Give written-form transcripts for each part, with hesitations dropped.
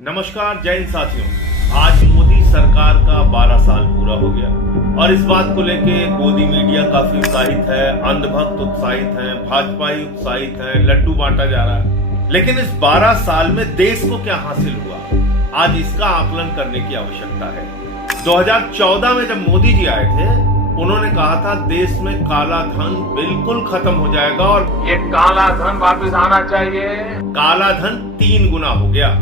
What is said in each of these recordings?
नमस्कार, जय हिंद साथियों। आज मोदी सरकार का 12 साल पूरा हो गया और इस बात को लेके मोदी मीडिया काफी उत्साहित है, अंधभक्त उत्साहित है, भाजपाई उत्साहित है, लड्डू बांटा जा रहा है। लेकिन इस 12 साल में देश को क्या हासिल हुआ, आज इसका आकलन करने की आवश्यकता है। 2014 में जब मोदी जी आए थे, उन्होंने कहा था देश में काला धन बिल्कुल खत्म हो जाएगा और ये काला धन वापस आना चाहिए। काला धन 3 गुना हो गया।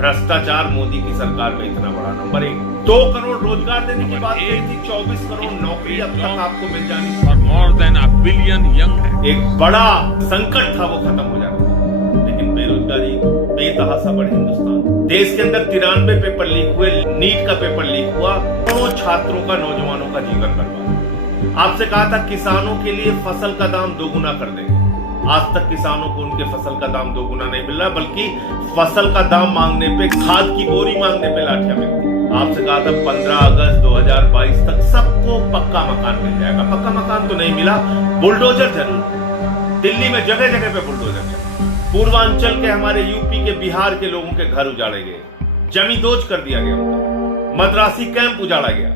भ्रष्टाचार मोदी की सरकार में इतना बड़ा नंबर 1। 2 करोड़ रोजगार देने की बात कही थी, 24 करोड़ नौकरी अब तक आपको मिल जानी थी। More than a billion young. एक बड़ा संकट था, वो खत्म हो जाना था। लेकिन बेरोजगारी बेतहाशा बढ़ी हिंदुस्तान। देश के अंदर 93 पेपर लीक हुए, नीट का पेपर लीक हुआ, करोड़ों छात्रों का, नौजवानों का जीवन बर्बाद। आपसे कहा था किसानों के लिए फसल का दाम 2 गुना कर देंगे। आज तक किसानों को उनके फसल का दाम 2 गुना नहीं मिल रहा, बल्कि फसल का दाम मांगने पे, खाद की बोरी मांगने पे लाठियां मिलती। आपसे कहा था 15 अगस्त 2022 तक सबको पक्का मकान मिल जाएगा। पक्का मकान तो नहीं मिला, बुलडोजर जरूर। दिल्ली में जगह जगह पे बुलडोजर। पूर्वांचल के, हमारे यूपी के, बिहार के लोगों के घर उजाड़े गए, जमींदोज कर दिया गया उनका। मद्रासी कैंप उजाड़ा गया,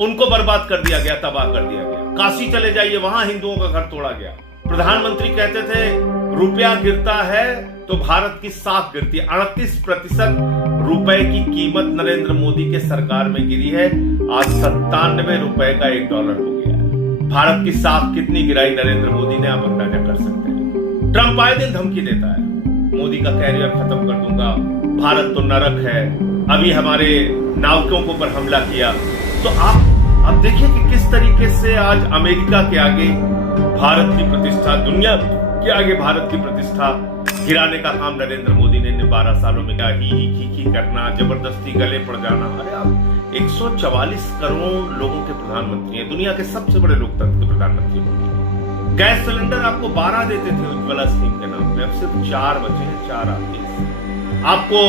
उनको बर्बाद कर दिया गया, तबाह कर दिया गया। काशी चले जाइए, वहां हिंदुओं का घर तोड़ा गया। प्रधानमंत्री कहते थे रुपया गिरता है तो भारत की साख गिरती है। 38% रुपए की कीमत नरेंद्र मोदी के सरकार में गिरी है। आज 97 रुपए का $1 हो गया है। भारत की साख कितनी गिराई नरेंद्र मोदी ने, आप अंदाजा कर सकते हैं। ट्रंप आए दिन धमकी देता है, मोदी का कैरियर खत्म कर दूंगा, भारत तो नरक है, अभी हमारे नाविकों के ऊपर हमला किया। तो आप देखिए कि किस तरीके से आज अमेरिका के आगे भारत की प्रतिष्ठा, दुनिया के आगे भारत की प्रतिष्ठा गिराने का काम नरेंद्र मोदी ने 12 सालों में किया। ही करना, जबरदस्ती गले पड़ जाना। अरे आप 144 करोड़ लोगों के प्रधानमंत्री हैं, दुनिया के सबसे बड़े लोकतंत्र के प्रधानमंत्री होंगे। गैस सिलेंडर आपको 12 देते थे उज्ज्वला स्कीम के नाम पे, अब सिर्फ 4 बचे हैं, 4 आते। आपको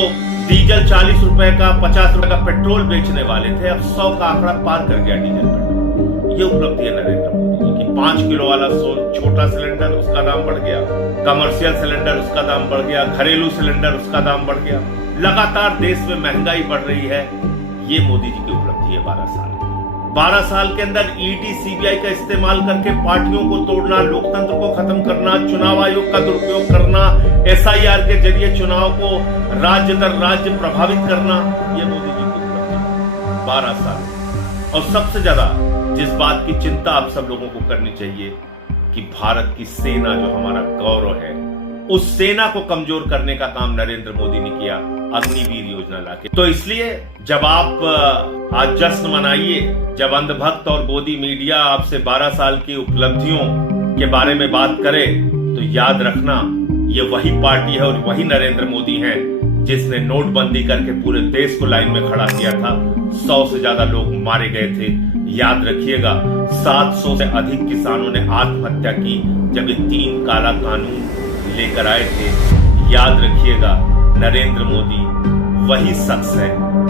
डीजल 40 रुपए का, 50 रुपए का पेट्रोल बेचने वाले थे, अब 100 का आंकड़ा पार कर गया डीजल पेट्रोल। ये उपलब्धि है नरेंद्र मोदी जी की। 5 किलो वाला छोटा सिलेंडर, उसका दाम बढ़ गया। कमर्शियल सिलेंडर, उसका दाम बढ़ गया। घरेलू सिलेंडर, उसका दाम बढ़ गया। लगातार देश में महंगाई बढ़ रही है। ये मोदी जी की उपलब्धि है 12 साल। 12 साल के अंदर ईडी, सीबीआई का इस्तेमाल करके पार्टियों को तोड़ना, लोकतंत्र को खत्म करना, चुनाव आयोग का दुरुपयोग करना, एसआईआर के जरिए चुनाव को राज्य दर राज्य प्रभावित करना, ये मोदी जी की उपलब्धि है 12 साल। और सबसे ज्यादा जिस बात की चिंता आप सब लोगों को करनी चाहिए कि भारत की सेना, जो हमारा गौरव है, उस सेना को कमजोर करने का काम नरेंद्र मोदी ने किया अग्निवीर योजना लाके। तो इसलिए जब आप आज जश्न मनाइए, जब अंधभक्त और मोदी मीडिया आपसे 12 साल की उपलब्धियों के बारे में बात करे, तो याद रखना ये वही पार्टी है और वही नरेंद्र मोदी है जिसने नोटबंदी करके पूरे देश को लाइन में खड़ा किया था। 100 से ज्यादा लोग मारे गए थे। याद रखिएगा, 700 से अधिक किसानों ने आत्महत्या की जब ये 3 काला कानून लेकर आए थे। याद रखिएगा, नरेंद्र मोदी वही शख्स है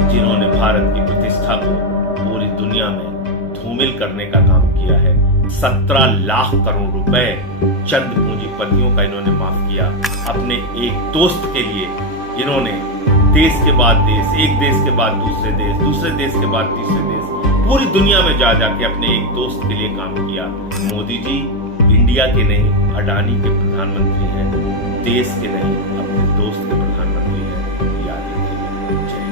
जिन्होंने भारत की प्रतिष्ठा को पूरी दुनिया में धूमिल करने का काम किया है। 17 लाख करोड़ रुपए चंद पूंजीपतियों का इन्होंने माफ किया। अपने एक दोस्त के लिए इन्होंने देश के बाद देश, एक देश के बाद दूसरे देश, दूसरे देश के बाद तीसरे देश, पूरी दुनिया में जा जाके अपने एक दोस्त के लिए काम किया। मोदी जी इंडिया के नहीं, अडानी के प्रधानमंत्री हैं, देश के नहीं, अपने दोस्त के प्रधानमंत्री हैं। याद रखिए।